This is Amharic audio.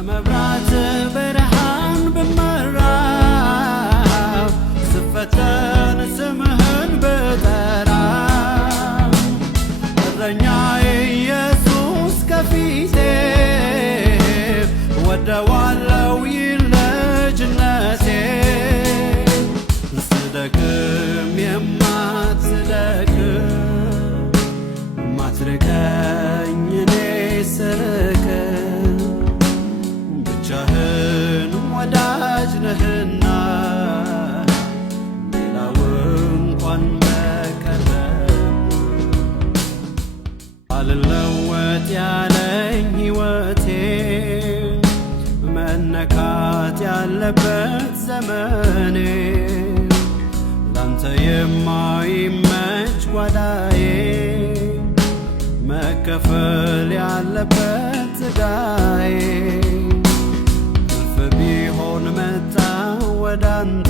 በመብራት ብርሃን ብመራ ስፈተን ስምህን ብጠራ እረኛዬ ኢየሱስ ከፊቴ ወደዋለው ይልጅነቴ ስደክም የማትደክም ማትርቀኝ እኔ ስርቅ ብቻህን ወዳጅ ነህና ሌላው እንኳን በቀረ አልለወጥ ያለኝ ሕይወቴ መነካት ያለበት ዘመኔ ላንተ የማይመች ጓዳዬ መከፈል ያለበት ዕዳዬ እልፍ ቢሆን መጣ ወዳንተ